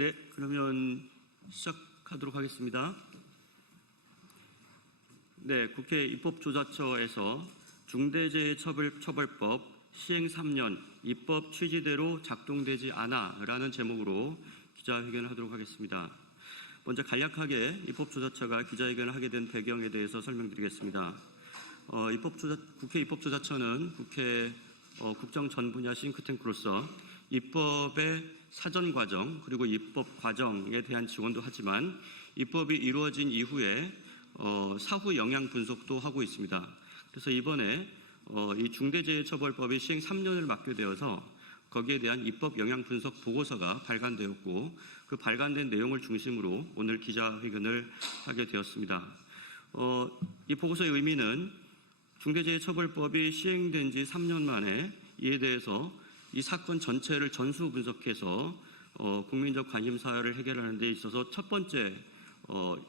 네, 그러면 시작하도록 하겠습니다. 네, 국회 입법조사처에서 중대재해처벌법 시행 3년 입법 취지대로 작동되지 않아라는 제목으로 기자회견을 하도록 하겠습니다. 먼저 간략하게 입법조사처가 기자회견을 하게 된 배경에 대해서 설명드리겠습니다. 국회 입법조사처는 국회 국정 전 분야 싱크탱크로서 입법의 사전 과정 그리고 입법 과정에 대한 지원도 하지만 입법이 이루어진 이후에 사후 영향 분석도 하고 있습니다. 그래서 이번에 이 중대재해처벌법이 시행 3년을 맞게 되어서 거기에 대한 입법 영향 분석 보고서가 발간되었고 그 발간된 내용을 중심으로 오늘 기자회견을 하게 되었습니다. 이 보고서의 의미는 중대재해처벌법이 시행된 지 3년 만에 이에 대해서 이 사건 전체를 전수 분석해서 국민적 관심사를 해결하는 데 있어서 첫 번째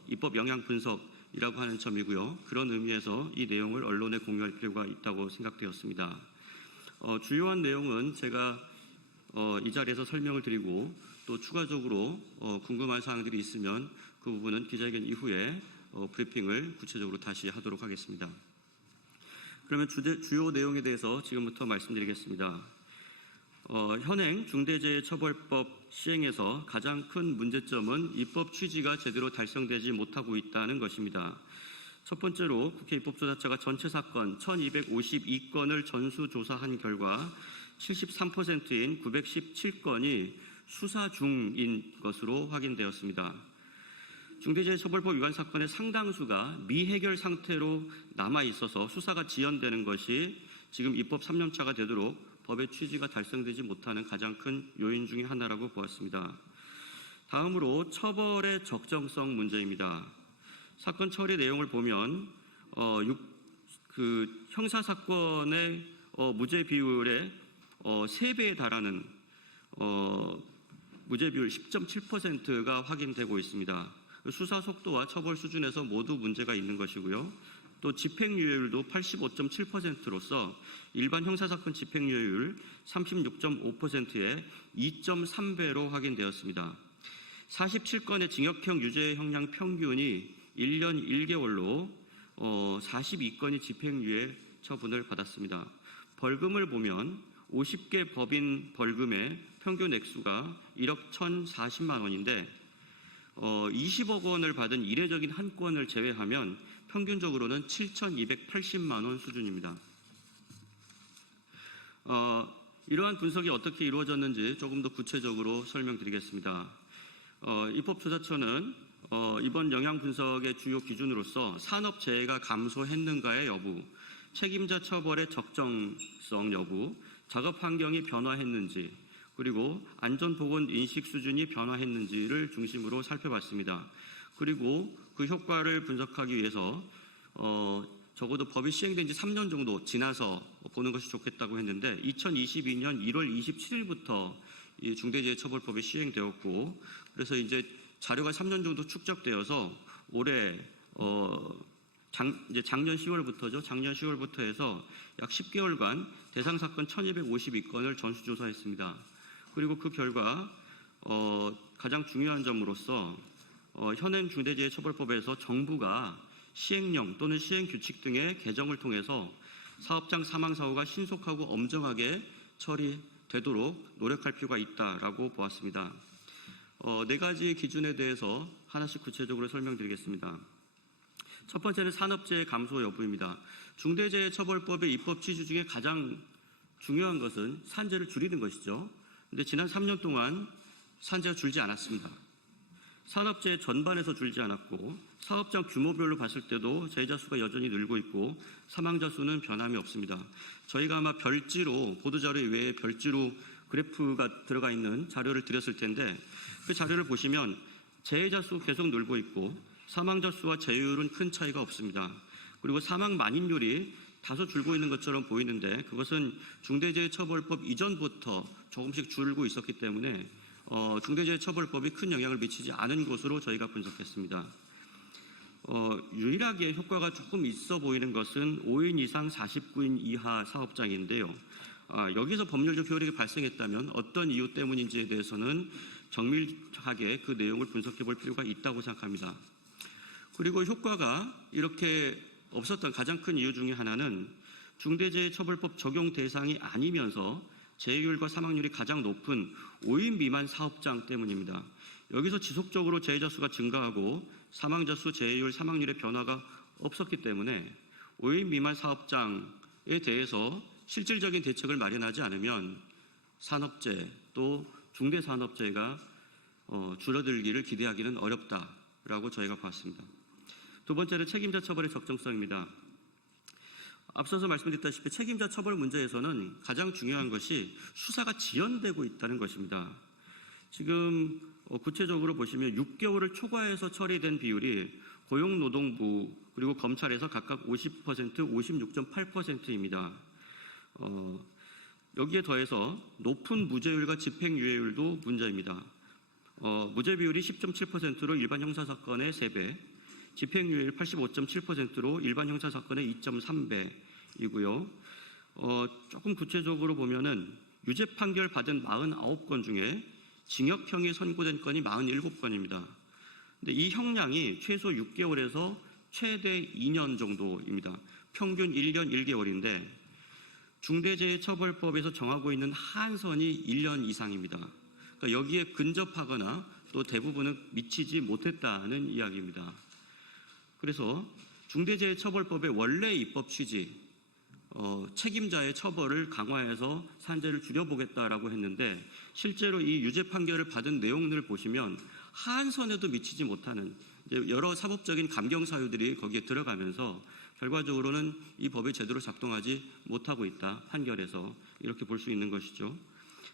입법 영향 분석이라고 하는 점이고요. 그런 의미에서 이 내용을 언론에 공유할 필요가 있다고 생각되었습니다. 주요한 내용은 제가 이 자리에서 설명을 드리고 또 추가적으로 궁금한 사항들이 있으면 그 부분은 기자회견 이후에 브리핑을 구체적으로 다시 하도록 하겠습니다. 그러면 주요 내용에 대해서 지금부터 말씀드리겠습니다. 현행 중대재해처벌법 시행에서 가장 큰 문제점은 입법 취지가 제대로 달성되지 못하고 있다는 것입니다. 첫 번째로 국회 입법조사처가 전체 사건 1252건을 전수조사한 결과 73%인 917건이 수사 중인 것으로 확인되었습니다. 중대재해처벌법 위반 사건의 상당수가 미해결 상태로 남아있어서 수사가 지연되는 것이 지금 입법 3년차가 되도록 법의 취지가 달성되지 못하는 가장 큰 요인 중의 하나라고 보았습니다. 다음으로 처벌의 적정성 문제입니다. 사건 처리 내용을 보면 형사사건의 무죄 비율의 3배에 달하는 무죄 비율 10.7%가 확인되고 있습니다. 수사 속도와 처벌 수준에서 모두 문제가 있는 것이고요. 또 집행유예율도 85.7%로서 일반 형사사건 집행유예율 36.5%에 2.3배로 확인되었습니다. 47건의 징역형 유죄 형량 평균이 1년 1개월로 42건이 집행유예 처분을 받았습니다. 벌금을 보면 50개 법인 벌금의 평균 액수가 1억 1,040만 원인데 20억 원을 받은 이례적인 한 건을 제외하면 평균적으로는 7,280만 원 수준입니다. 이러한 분석이 어떻게 이루어졌는지 조금 더 구체적으로 설명드리겠습니다. 입법조사처는 이번 영향 분석의 주요 기준으로서 산업재해가 감소했는가의 여부, 책임자 처벌의 적정성 여부, 작업 환경이 변화했는지, 그리고 안전보건 인식 수준이 변화했는지를 중심으로 살펴봤습니다. 그리고 그 효과를 분석하기 위해서 적어도 법이 시행된 지 3년 정도 지나서 보는 것이 좋겠다고 했는데 2022년 1월 27일부터 이 중대재해처벌법이 시행되었고 그래서 이제 자료가 3년 정도 축적되어서 올해 작년 10월부터죠. 작년 10월부터 해서 약 10개월간 대상 사건 1252건을 전수조사했습니다. 그리고 그 결과 가장 중요한 점으로서 현행 중대재해처벌법에서 정부가 시행령 또는 시행규칙 등의 개정을 통해서 사업장 사망사고가 신속하고 엄정하게 처리되도록 노력할 필요가 있다라고 보았습니다. 4가지 기준에 대해서 하나씩 구체적으로 설명드리겠습니다. 첫 번째는 산업재해 감소 여부입니다. 중대재해처벌법의 입법 취지 중에 가장 중요한 것은 산재를 줄이는 것이죠. 그런데 지난 3년 동안 산재가 줄지 않았습니다. 산업재해 전반에서 줄지 않았고 사업장 규모별로 봤을 때도 재해자 수가 여전히 늘고 있고 사망자 수는 변함이 없습니다. 저희가 아마 별지로 보도자료 외에 별지로 그래프가 들어가 있는 자료를 드렸을 텐데 그 자료를 보시면 재해자 수 계속 늘고 있고 사망자 수와 재해율은 큰 차이가 없습니다. 그리고 사망 만인율이 다소 줄고 있는 것처럼 보이는데 그것은 중대재해처벌법 이전부터 조금씩 줄고 있었기 때문에 중대재해처벌법이 큰 영향을 미치지 않은 것으로 저희가 분석했습니다. 유일하게 효과가 조금 있어 보이는 것은 5인 이상 49인 이하 사업장인데요. 여기서 법률적 효력이 발생했다면 어떤 이유 때문인지에 대해서는 정밀하게 그 내용을 분석해 볼 필요가 있다고 생각합니다. 그리고 효과가 이렇게 없었던 가장 큰 이유 중에 하나는 중대재해처벌법 적용 대상이 아니면서 재해율과 사망률이 가장 높은 5인 미만 사업장 때문입니다. 여기서 지속적으로 재해자 수가 증가하고 사망자 수, 재해율, 사망률의 변화가 없었기 때문에 5인 미만 사업장에 대해서 실질적인 대책을 마련하지 않으면 산업재해 또 중대산업재해가 줄어들기를 기대하기는 어렵다라고 저희가 봤습니다. 두 번째는 책임자 처벌의 적정성입니다. 앞서서 말씀드렸다시피 책임자 처벌 문제에서는 가장 중요한 것이 수사가 지연되고 있다는 것입니다. 지금 구체적으로 보시면 6개월을 초과해서 처리된 비율이 고용노동부 그리고 검찰에서 각각 50%, 56.8%입니다. 여기에 더해서 높은 무죄율과 집행유예율도 문제입니다. 무죄 비율이 10.7%로 일반 형사사건의 3배, 집행유예율 85.7%로 일반 형사사건의 2.3배이고요. 조금 구체적으로 보면은 유죄 판결 받은 49건 중에 징역형이 선고된 건이 47건입니다. 근데 이 형량이 최소 6개월에서 최대 2년 정도입니다. 평균 1년 1개월인데 중대재해처벌법에서 정하고 있는 한선이 1년 이상입니다. 그러니까 여기에 근접하거나 또 대부분은 미치지 못했다는 이야기입니다. 그래서 중대재해처벌법의 원래 입법 취지, 책임자의 처벌을 강화해서 산재를 줄여보겠다라고 했는데 실제로 이 유죄 판결을 받은 내용들을 보시면 한선에도 미치지 못하는 여러 사법적인 감경 사유들이 거기에 들어가면서 결과적으로는 이 법이 제대로 작동하지 못하고 있다. 판결에서 이렇게 볼 수 있는 것이죠.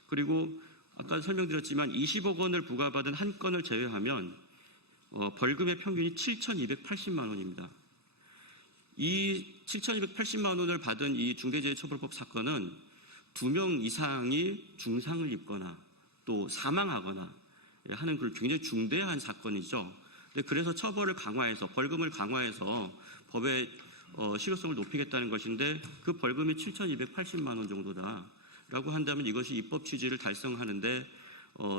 그리고 아까 설명드렸지만 20억 원을 부과받은 한 건을 제외하면 벌금의 평균이 7,280만 원입니다. 이 7,280만 원을 받은 이 중대재해처벌법 사건은 2명 이상이 중상을 입거나 또 사망하거나 하는 굉장히 중대한 사건이죠. 그래서 처벌을 강화해서 벌금을 강화해서 법의 실효성을 높이겠다는 것인데 그 벌금이 7,280만 원 정도다라고 한다면 이것이 입법 취지를 달성하는데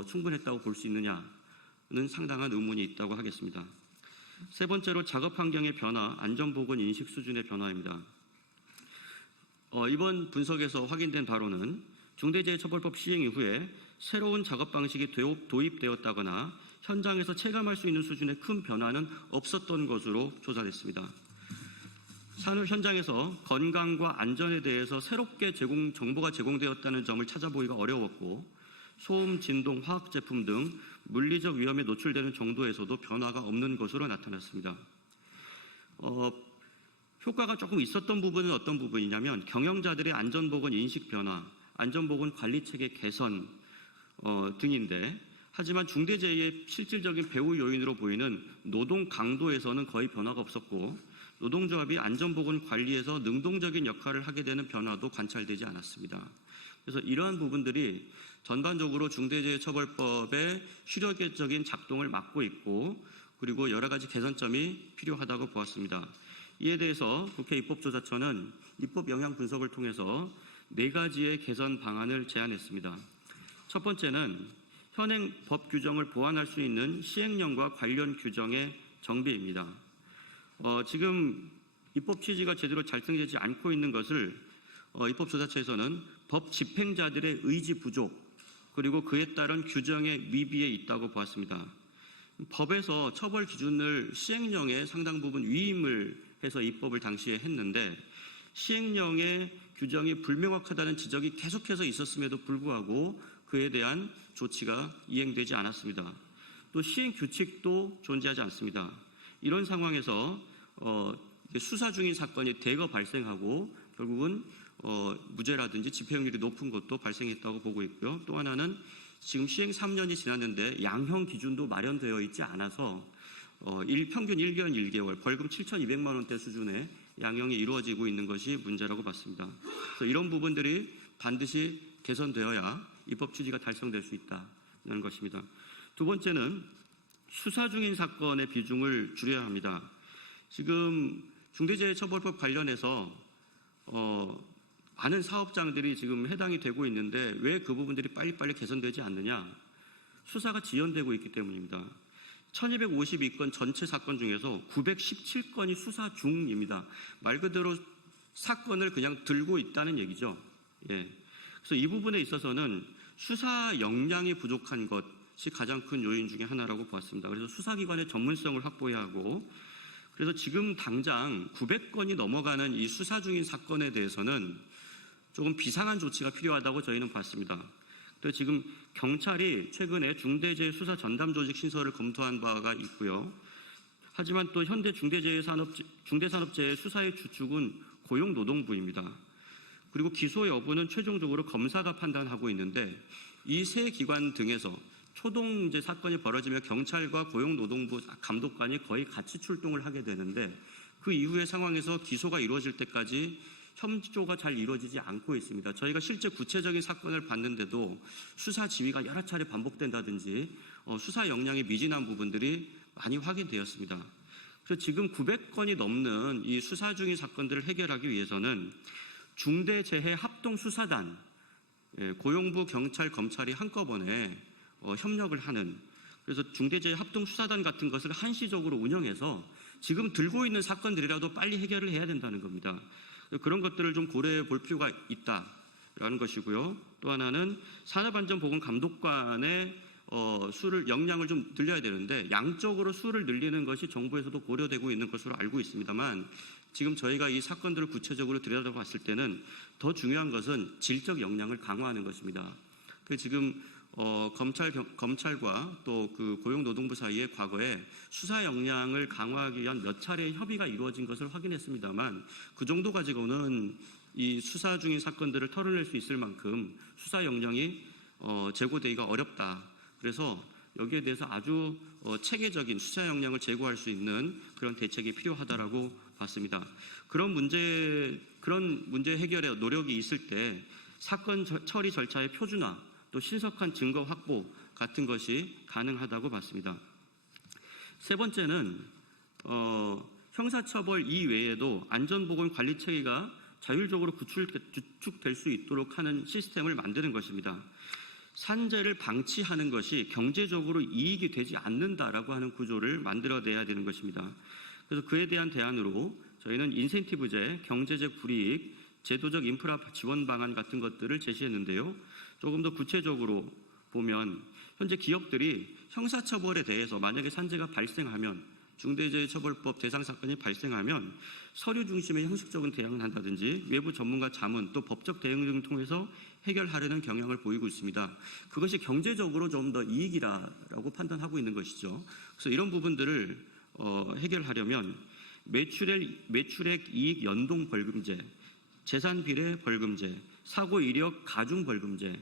충분했다고 볼 수 있느냐는 상당한 의문이 있다고 하겠습니다. 세 번째로 작업 환경의 변화, 안전보건 인식 수준의 변화입니다. 이번 분석에서 확인된 바로는 중대재해처벌법 시행 이후에 새로운 작업 방식이 도입되었다거나 현장에서 체감할 수 있는 수준의 큰 변화는 없었던 것으로 조사됐습니다. 산업 현장에서 건강과 안전에 대해서 새롭게 정보가 제공되었다는 점을 찾아보기가 어려웠고 소음, 진동, 화학 제품 등 물리적 위험에 노출되는 정도에서도 변화가 없는 것으로 나타났습니다. 효과가 조금 있었던 부분은 어떤 부분이냐면 경영자들의 안전보건 인식 변화, 안전보건 관리체계 개선 등인데 하지만 중대재해의 실질적인 배후 요인으로 보이는 노동 강도에서는 거의 변화가 없었고 노동조합이 안전보건 관리에서 능동적인 역할을 하게 되는 변화도 관찰되지 않았습니다. 그래서 이러한 부분들이 전반적으로 중대재해처벌법의 실효적인 작동을 막고 있고 그리고 여러 가지 개선점이 필요하다고 보았습니다. 이에 대해서 국회 입법조사처는 입법 영향 분석을 통해서 4가지의 개선 방안을 제안했습니다. 첫 번째는 현행 법 규정을 보완할 수 있는 시행령과 관련 규정의 정비입니다. 지금 입법 취지가 제대로 작성되지 않고 있는 것을 입법조사처에서는 법 집행자들의 의지 부족 그리고 그에 따른 규정의 미비에 있다고 보았습니다. 법에서 처벌 기준을 시행령에 상당 부분 위임을 해서 입법을 당시에 했는데 시행령의 규정이 불명확하다는 지적이 계속해서 있었음에도 불구하고 그에 대한 조치가 이행되지 않았습니다. 또 시행 규칙도 존재하지 않습니다. 이런 상황에서 수사 중인 사건이 대거 발생하고 결국은 무죄라든지 집행률이 높은 것도 발생했다고 보고 있고요. 또 하나는 지금 시행 3년이 지났는데 양형 기준도 마련되어 있지 않아서 평균 1년 1개월 벌금 7,200만 원대 수준의 양형이 이루어지고 있는 것이 문제라고 봤습니다. 그래서 이런 부분들이 반드시 개선되어야 입법 취지가 달성될 수 있다는 것입니다. 두 번째는 수사 중인 사건의 비중을 줄여야 합니다. 지금 중대재해처벌법 관련해서 많은 사업장들이 지금 해당이 되고 있는데 왜 그 부분들이 빨리빨리 개선되지 않느냐? 수사가 지연되고 있기 때문입니다. 1252건 전체 사건 중에서 917건이 수사 중입니다. 말 그대로 사건을 그냥 들고 있다는 얘기죠. 예. 그래서 이 부분에 있어서는 수사 역량이 부족한 것이 가장 큰 요인 중에 하나라고 보았습니다. 그래서 수사기관의 전문성을 확보해야 하고, 그래서 지금 당장 900건이 넘어가는 이 수사 중인 사건에 대해서는 조금 비상한 조치가 필요하다고 저희는 봤습니다. 그래서 지금 경찰이 최근에 중대재해수사 전담조직 신설을 검토한 바가 있고요. 하지만 또 현대 중대산업재해 수사의 주축은 고용노동부입니다. 그리고 기소 여부는 최종적으로 검사가 판단하고 있는데, 이 세 기관 등에서 초동 사건이 벌어지면 경찰과 고용노동부 감독관이 거의 같이 출동을 하게 되는데, 그 이후의 상황에서 기소가 이루어질 때까지 협조가 잘 이루어지지 않고 있습니다. 저희가 실제 구체적인 사건을 봤는데도 수사 지휘가 여러 차례 반복된다든지 수사 역량이 미진한 부분들이 많이 확인되었습니다. 그래서 지금 900건이 넘는 이 수사 중인 사건들을 해결하기 위해서는 중대재해합동수사단, 고용부, 경찰, 검찰이 한꺼번에 협력을 하는, 그래서 중대재해합동수사단 같은 것을 한시적으로 운영해서 지금 들고 있는 사건들이라도 빨리 해결을 해야 된다는 겁니다. 그런 것들을 좀 고려해 볼 필요가 있다라는 것이고요. 또 하나는 산업안전보건감독관의 역량을 좀 늘려야 되는데, 양적으로 수를 늘리는 것이 정부에서도 고려되고 있는 것으로 알고 있습니다만, 지금 저희가 이 사건들을 구체적으로 들여다봤을 때는 더 중요한 것은 질적 역량을 강화하는 것입니다. 지금 검찰과 또 그 고용노동부 사이에 과거에 수사 역량을 강화하기 위한 몇 차례의 협의가 이루어진 것을 확인했습니다만, 그 정도 가지고는 이 수사 중인 사건들을 털어낼 수 있을 만큼 수사 역량이 제고되기가 어렵다. 그래서 여기에 대해서 아주 체계적인 수사 역량을 제고할 수 있는 그런 대책이 필요하다라고 봤습니다. 그런 문제 해결에 노력이 있을 때 사건 처리 절차의 표준화, 또 신속한 증거 확보 같은 것이 가능하다고 봤습니다. 세 번째는 형사처벌 이외에도 안전보건 관리 체계가 자율적으로 구축될 수 있도록 하는 시스템을 만드는 것입니다. 산재를 방치하는 것이 경제적으로 이익이 되지 않는다라고 하는 구조를 만들어내야 되는 것입니다. 그래서 그에 대한 대안으로 저희는 인센티브제, 경제적 불이익, 제도적 인프라 지원 방안 같은 것들을 제시했는데요. 조금 더 구체적으로 보면 현재 기업들이 형사처벌에 대해서 만약에 산재가 발생하면, 중대재해처벌법 대상 사건이 발생하면 서류 중심의 형식적인 대응을 한다든지 외부 전문가 자문, 또 법적 대응 등을 통해서 해결하려는 경향을 보이고 있습니다. 그것이 경제적으로 좀 더 이익이라고 판단하고 있는 것이죠. 그래서 이런 부분들을 해결하려면 매출액 이익 연동 벌금제, 재산 비례 벌금제, 사고 이력 가중 벌금제,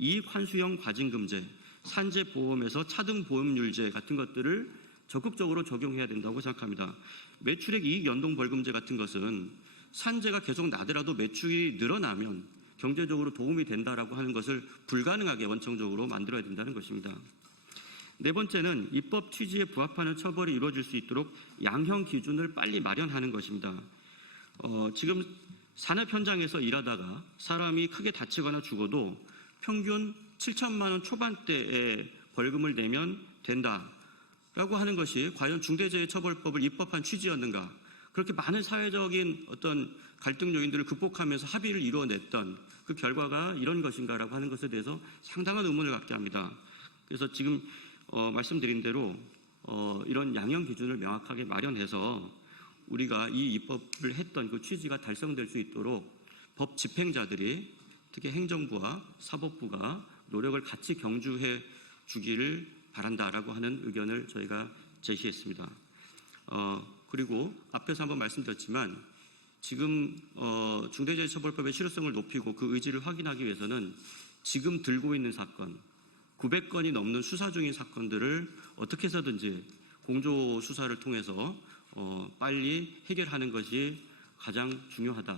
이익 환수형 과징금제, 산재 보험에서 차등 보험률제 같은 것들을 적극적으로 적용해야 된다고 생각합니다. 매출액 이익 연동 벌금제 같은 것은 산재가 계속 나더라도 매출이 늘어나면 경제적으로 도움이 된다라고 하는 것을 불가능하게 원천적으로 만들어야 된다는 것입니다. 네 번째는 입법 취지에 부합하는 처벌이 이루어질 수 있도록 양형 기준을 빨리 마련하는 것입니다. 지금 산업 현장에서 일하다가 사람이 크게 다치거나 죽어도 평균 7천만 원 초반대의 벌금을 내면 된다라고 하는 것이 과연 중대재해처벌법을 입법한 취지였는가? 그렇게 많은 사회적인 어떤 갈등 요인들을 극복하면서 합의를 이루어냈던 그 결과가 이런 것인가라고 하는 것에 대해서 상당한 의문을 갖게 합니다. 그래서 지금 말씀드린 대로 이런 양형 기준을 명확하게 마련해서 우리가 이 입법을 했던 그 취지가 달성될 수 있도록 법 집행자들이, 특히 행정부와 사법부가 노력을 같이 경주해 주기를 바란다라고 하는 의견을 저희가 제시했습니다. 그리고 앞에서 한번 말씀드렸지만 지금 중대재해처벌법의 실효성을 높이고 그 의지를 확인하기 위해서는 지금 들고 있는 사건, 900건이 넘는 수사 중인 사건들을 어떻게 해서든지 공조 수사를 통해서 빨리 해결하는 것이 가장 중요하다.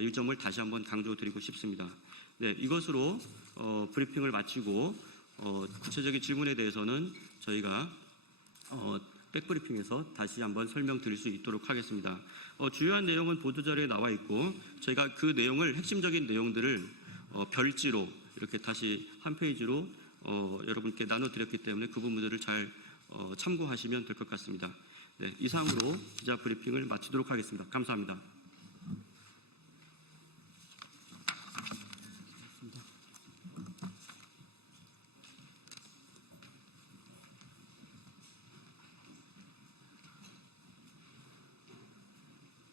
이 점을 다시 한번 강조드리고 싶습니다. 네, 이것으로 브리핑을 마치고 구체적인 질문에 대해서는 저희가 백브리핑에서 다시 한번 설명드릴 수 있도록 하겠습니다. 주요한 내용은 보도자료에 나와 있고 저희가 그 내용을, 핵심적인 내용들을 별지로 이렇게 다시 한 페이지로 여러분께 나눠드렸기 때문에 그 부분들을 잘 참고하시면 될 것 같습니다. 네, 이상으로 기자 브리핑을 마치도록 하겠습니다. 감사합니다.